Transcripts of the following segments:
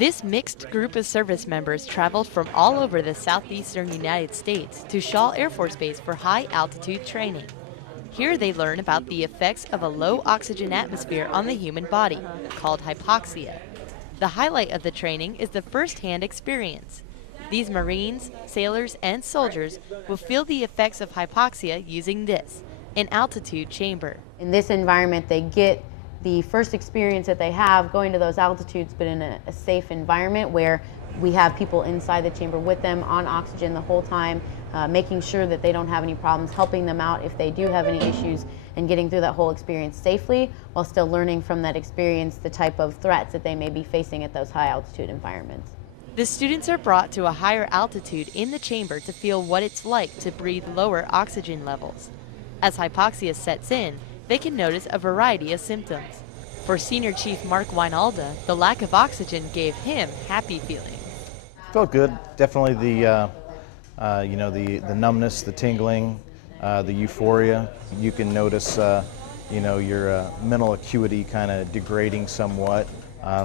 This mixed group of service members traveled from all over the southeastern United States to Shaw Air Force Base for high-altitude training. Here they learn about the effects of a low oxygen atmosphere on the human body, called hypoxia. The highlight of the training is the first-hand experience. These Marines, sailors, and soldiers will feel the effects of hypoxia using this, an altitude chamber. In this environment, they get the first experience that they have going to those altitudes, but in a safe environment where we have people inside the chamber with them on oxygen the whole time, making sure that they don't have any problems, helping them out if they do have any issues, and getting through that whole experience safely while still learning from that experience the type of threats that they may be facing at those high altitude environments. The students are brought to a higher altitude in the chamber to feel what it's like to breathe lower oxygen levels. As hypoxia sets in, they can notice a variety of symptoms. For Senior Chief Mark Weinalda, the lack of oxygen gave him happy feelings. Felt good. Definitely the numbness, the tingling, the euphoria. You can notice your mental acuity kind of degrading somewhat.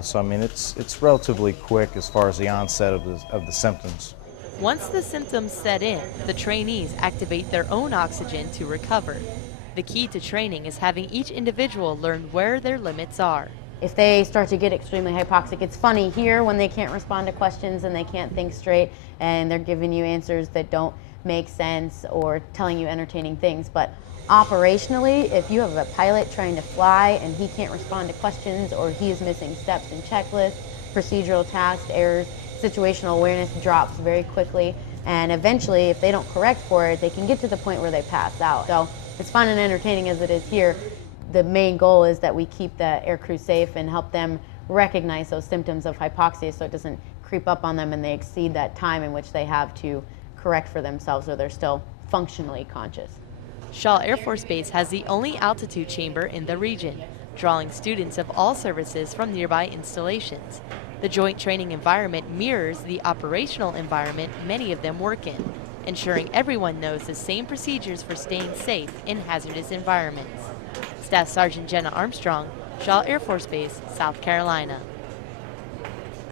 So I mean, it's relatively quick as far as the onset of the symptoms. Once the symptoms set in, the trainees activate their own oxygen to recover. The key to training is having each individual learn where their limits are. If they start to get extremely hypoxic, it's funny here when they can't respond to questions and they can't think straight and they're giving you answers that don't make sense or telling you entertaining things. But operationally, if you have a pilot trying to fly and he can't respond to questions or he is missing steps in checklists, procedural tasks, errors, situational awareness drops very quickly. And eventually, if they don't correct for it, they can get to the point where they pass out. So as fun and entertaining as it is here, the main goal is that we keep the aircrew safe and help them recognize those symptoms of hypoxia so it doesn't creep up on them and they exceed that time in which they have to correct for themselves or they're still functionally conscious. Shaw Air Force Base has the only altitude chamber in the region, drawing students of all services from nearby installations. The joint training environment mirrors the operational environment many of them work in, ensuring everyone knows the same procedures for staying safe in hazardous environments. Staff Sergeant Gena Armstrong, Shaw Air Force Base, South Carolina.